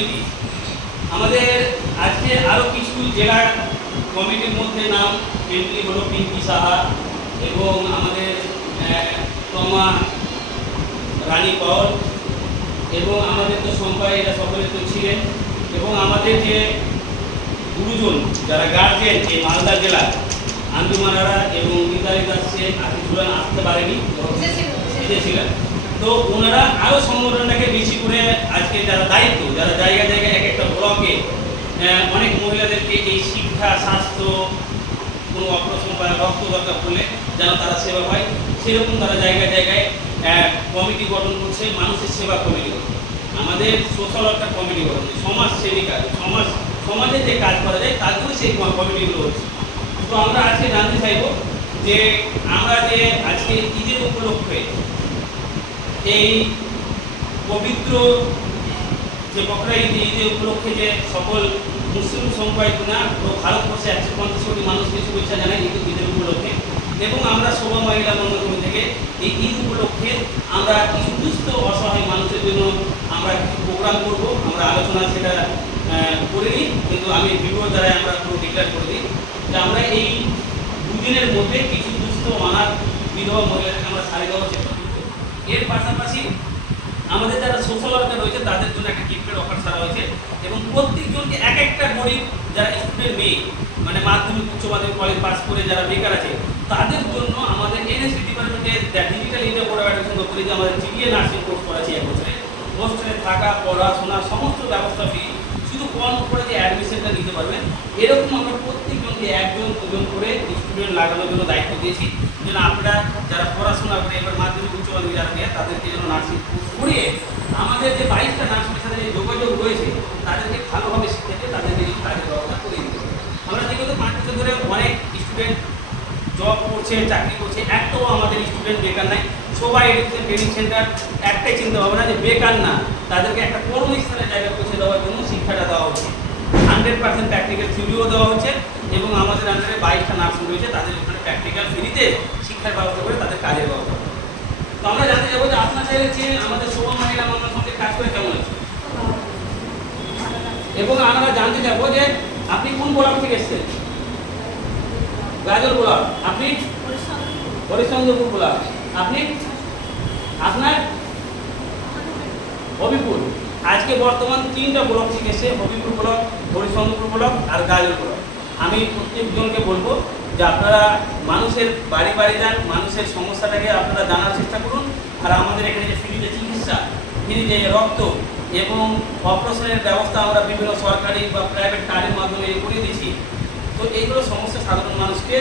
সমিতি আমাদের আজকে আরও কিছু জেলা কমিটির মধ্যে নাম এন্ট্রি হলো পিঙ্কি সাহা এবং আমাদের তমা রানী পাল এবং আমাদের তো সম্পায় এরা সকলে তো ছিলেন এবং আমাদের যে গুরুজন যারা গার্জেন এই মালদা জেলা আঞ্জুমানারা এবং মিতালি দাস ঝুলান আসতে পারেনি ছিলেন, তো ওনারা আরও সংগঠনটাকে বেশি করে আজকে যারা দায়িত্ব যারা জায়গায় জায়গায় এক একটা ব্লকে অনেক মহিলাদেরকে এই শিক্ষা স্বাস্থ্য কোনো অপারেশন বা রক্ত দরকার পড়লে যেন তারা সেবা পায় সেরকম তারা জায়গায় জায়গায় কমিটি গঠন করছে, মানুষের সেবা কমিটি গঠন, আমাদের সোশ্যাল ওয়ার্কার কমিটি গঠন, সমাজ সেবিকা সমাজে যে কাজ করা যায় তারগুলো সেই কমিটিগুলো হচ্ছে। তো আমরা আজকে জানতে চাইব যে আমরা যে আজকে ঈদের উপলক্ষে এই পবিত্র যে বকরা ঈদের উপলক্ষে যে সকল মুসলিম সম্প্রদায় না ভারতবর্ষে 150 কোটি মানুষকে শুভেচ্ছা জানাই ঈদের উপলক্ষে এবং আমরা শোভা মহিলা মন্ডল থেকে এই ঈদ উপলক্ষে আমরা কিছু দুস্থ অসহায় মানুষের জন্য আমরা কিছু প্রোগ্রাম করব, আমরা আলোচনা সেটা করিনি কিন্তু আমি ভিডিও দ্বারা আমরা পুরো ডিক্লেয়ার করে দিই যে আমরা এই দুদিনের মধ্যে কিছু দুস্থ অনাথ বিধবা মহিলাদেরকে আমরা শাড়ি দেওয়ার চেষ্টা করব। এর পাশাপাশি আমাদের যারা সোশ্যাল ওয়ার্কার রয়েছে তাদের জন্য একটা গিফটের অফার ছাড়া হয়েছে এবং প্রত্যেকজনকে এক একটা গরিব যারা স্টুডেন্ট মেয়ে মানে মাধ্যমিক উচ্চ মাধ্যমিক কলেজ পাস করে যারা বেকার আছে তাদের জন্য আমাদের এনএসসি ডিপার্টমেন্টের digital India board of education দপ্তরে যে আমাদের জিবিএ নার্সিং কোর্স করেছি এক বছরে হোস্টেলে থাকা পড়াশোনা সমস্ত ব্যবস্থা ফ্রি, শুধু কম করে যে অ্যাডমিশনটা নিতে পারবেন এরকম আমরা প্রত্যেকজনকে একজন দুজন করে স্টুডেন্ট লাগানোর জন্য দায়িত্ব দিয়েছি যেন আপনারা যারা পড়াশোনা করে এবার মাধ্যমিক উচ্চ মাধ্যমিক যারা দেয় তাদেরকে যেন নার্সিং কোর্স করিয়ে আমাদের যে 22টা নার্সিংয়ের সাথে যে যোগাযোগ রয়েছে তাদেরকে ভালোভাবে শিখেছে তাদেরকে এই কাজের ব্যবস্থা করে দিতে হবে। আমরা বিগত 5 বছর ধরে অনেক স্টুডেন্ট জব করছে চাকরি করছে, একটাও আমাদের স্টুডেন্ট বেকার নাই। সবাই এডুকেশন ট্রেনিং সেন্টার একটাই চিন্তা ভাবনা যে বেকার না, তাদেরকে একটা কর্মস্থানের জায়গা পৌঁছে দেওয়ার জন্য শিক্ষাটা দেওয়া হচ্ছে। 100% প্র্যাকটিক্যাল থিওরিও দেওয়া হচ্ছে এবং আমাদের আন্ডারে 22টা নার্সিং রয়েছে তাদের ওখানে প্র্যাকটিক্যাল ফ্রিতে শিক্ষার ব্যবস্থা করে তাদের কাজের ব্যবস্থা করে। তো আমরা জানতে যাবো যে আপনার চাইছে আমাদের শোভা মহিলা মন্ডল সঙ্গে কাজ করে কেমন আছে এবং আমরা জানতে যাবো যে আপনি কোন ব্লক থেকে এসেছেন? গাজল ব্লক। আপনি? হরিশ্চন্দ্রপুর ব্লক। আপনি? আপনার? হবিপুর। আজকে বর্তমান 3টা ব্লক থেকে এসে হবিপুর ব্লক, হরিশ্চন্দ্রপুর ব্লক আর গাজল ব্লক। আমি প্রত্যেকজনকে বলবো যে আপনারা মানুষের বাড়ি বাড়ি যান, মানুষের সমস্যাটাকে আপনারা জানার চেষ্টা করুন আর আমাদের এখানে যে ফ্রিতে চিকিৎসা, ফ্রিতে রক্ত এবং অপারেশনের ব্যবস্থা আমরা বিভিন্ন সরকারি বা প্রাইভেট কার্ডের মাধ্যমে করে দিয়েছি। তো এইগুলো সমস্যা সাধারণ মানুষকে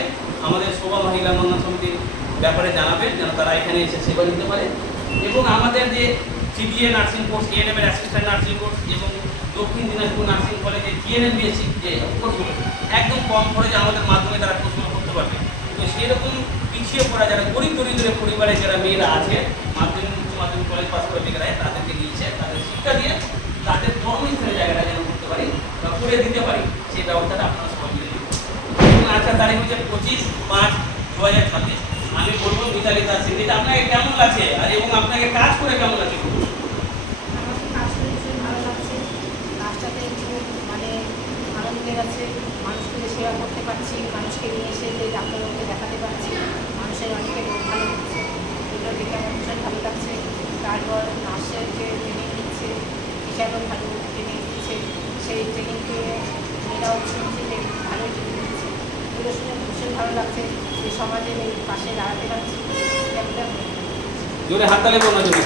আমাদের শোভা মহিলা মন্ডল সমিতির ব্যাপারে জানাবেন যেন তারা এখানে এসে সেবা নিতে পারে এবং আমাদের যে জিবিএ নার্সিং কোর্স, এএনএম এর অ্যাসিস্ট্যান্ট নার্সিং কোর্স এবং দক্ষিণ দিনাজপুর নার্সিং কলেজে জিএনএম বিএসসি যে কোর্সগুলো একদম কম খরচে আমাদের মাধ্যমে তারা কোর্সগুলো করতে পারবে। তো সেরকম পিছিয়ে পড়া যারা গরিব দরিদ্রের পরিবারে যারা মেয়েরা আছে মাধ্যমিক উচ্চ মাধ্যমিক কলেজ পাস করে বেকার আছে তাদেরকে নিয়েছে, তাদের শিক্ষা দিয়ে তাদের কর্মস্থানের জায়গাটা যেন করতে পারি বা করে দিতে পারি সেই ব্যবস্থাটা আপনারা সবাই মিলে দিন। এবং আজকের তারিখ হচ্ছে 25/5/2026। আমি বলবো মিতালি দাস এটা আপনাকে কেমন লাগছে আর এবং আপনাকে কাজ করে কেমন লাগছে? মানুষকে সেবা করতে পারছি, মানুষকে নিয়ে এসে যে ডাক্তারবাবুকে দেখাতে পারছি, মানুষের অনেকের রোগ ভালো হচ্ছে, এগুলো দেখে আমার ভীষণ ভালো লাগছে। তারপর নার্সের যে ট্রেনিং দিচ্ছে, টিচারও ভালো ট্রেনিং দিচ্ছে, সেই ট্রেনিংকে মেয়েরাও শুনছে যে ভালোই ট্রেনিং দিচ্ছে, এগুলো শুনে ভীষণ ভালো লাগছে যে সমাজের এই পাশে দাঁড়াতে পারছি। জোরে হাততালি বলার জন্য।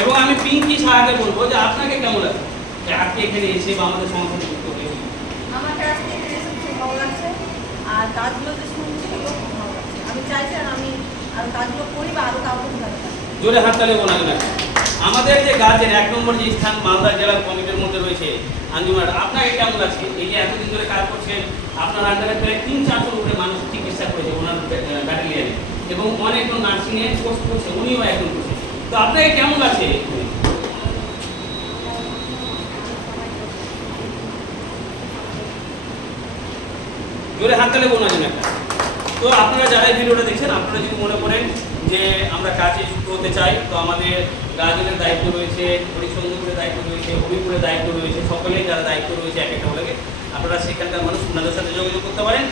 এবং আমি পিঙ্কি সাহাকে বলবো যে আপনাকে কেমন লাগছে আপনি এখানে এসে বা আমাদের সংগঠনে যুক্ত হয়ে? আমার কাছে খুব ভালো লাগছে আর কাজগুলো যে শুনছি এগুলো খুব ভালো লাগছে। আমি চাইছি আর আমি আর কাজগুলো করি বা আরও কাউকে ভালো লাগছে। জোরে হাততালি বলা জন্য। আমাদের যে গাছের 1 নম্বর যে স্থান মালদা জেলার কমিটির মধ্যে রয়েছে আঞ্জুমান, আপনাকে কেমন লাগছে এই যে এতদিন ধরে কাজ করছেন? আপনার আন্ডারে প্রায় 3-400 উপরে মানুষ চিকিৎসা করেছে ওনার ব্যাটালিয়ানে এবং অনেকজন নার্সিংয়ে কোর্স করছে, উনিও একজন করছে। তো আপনাকে কেমন লাগছে? জোরে হাততালি বলার জন্য একটা। তো আপনারা যারা ভিডিওটা দেখছেন আপনারা যদি মনে করেন যে আমরা কাজে যুক্ত হতে চাই তো আমাদের গাজলের দায়িত্ব রয়েছে, হরিচন্দ্রপুরের দায়িত্ব রয়েছে, হবিপুরের দায়িত্ব রয়েছে, সকলেই যারা দায়িত্ব রয়েছে এক একটা বলে আপনারা সেখানকার মানুষ ওনাদের সাথে যোগাযোগ করতে পারেন,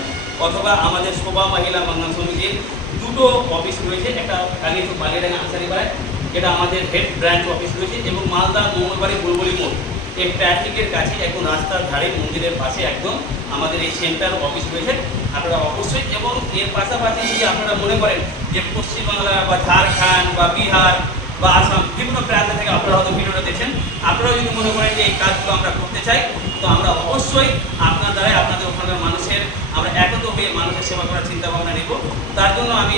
অথবা আমাদের শোভা মহিলা বাংলা সমিতির দুটো অফিস রয়েছে, একটা কালিয়াচক বালিয়াডাঙ্গা আনসারিপাড়ায়, যেটা আমাদের হেড ব্রাঞ্চ অফিস রয়েছে, এবং মালদা মঙ্গলবাড়ি বুলবুলি মোড় এই ট্রাফিকের কাছে একদম রাস্তার ধারে মন্দিরের পাশে একদম আমাদের এই সেন্টার অফিস রয়েছে। আপনারা অবশ্যই, এবং এর পাশাপাশি যদি আপনারা মনে করেন যে পশ্চিমবাংলা বা ঝাড়খণ্ড বা বিহার বা আসাম বিভিন্ন প্রান্ত থেকে আপনারা হয়তো ভিডিওটা দেখছেন, আপনারাও যদি মনে করেন যে এই কাজগুলো আমরা করতে চাই, তো আমরা অবশ্যই আপনার দ্বারাই আপনাদের ওখানকার মানুষের আমরা একত্র হয়ে মানুষের সেবা করার চিন্তা ভাবনা নেব। তার জন্য আমি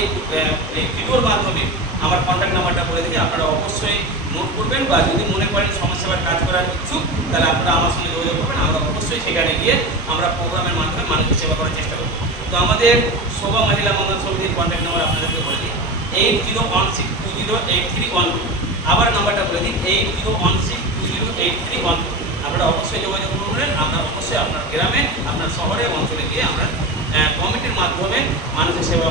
এই ভিডিওর মাধ্যমে আমার কন্ট্যাক্ট নাম্বারটা বলে দিই, আপনারা অবশ্যই নোট করবেন, বা যদি মনে করেন সমাজসেবার কাজ করার ইচ্ছুক, তাহলে আপনারা আমার সঙ্গে যোগাযোগ করবেন, আমরা অবশ্যই সেখানে গিয়ে আমরা প্রোগ্রামের মাধ্যমে মানুষের সেবা করার চেষ্টা করব। তো আমাদের শোভা মহিলা মঙ্গল সমিতির কন্ট্যাক্ট নাম্বার আপনাদেরকে বলে দিই 8016208312। আবার নাম্বারটা বলে দিই 8016208312। আপনারা অবশ্যই যোগাযোগ করবেন, আমরা অবশ্যই আপনার গ্রামে, আপনার শহরে, অঞ্চলে গিয়ে আমরা কমিটির মাধ্যমে মানুষের সেবা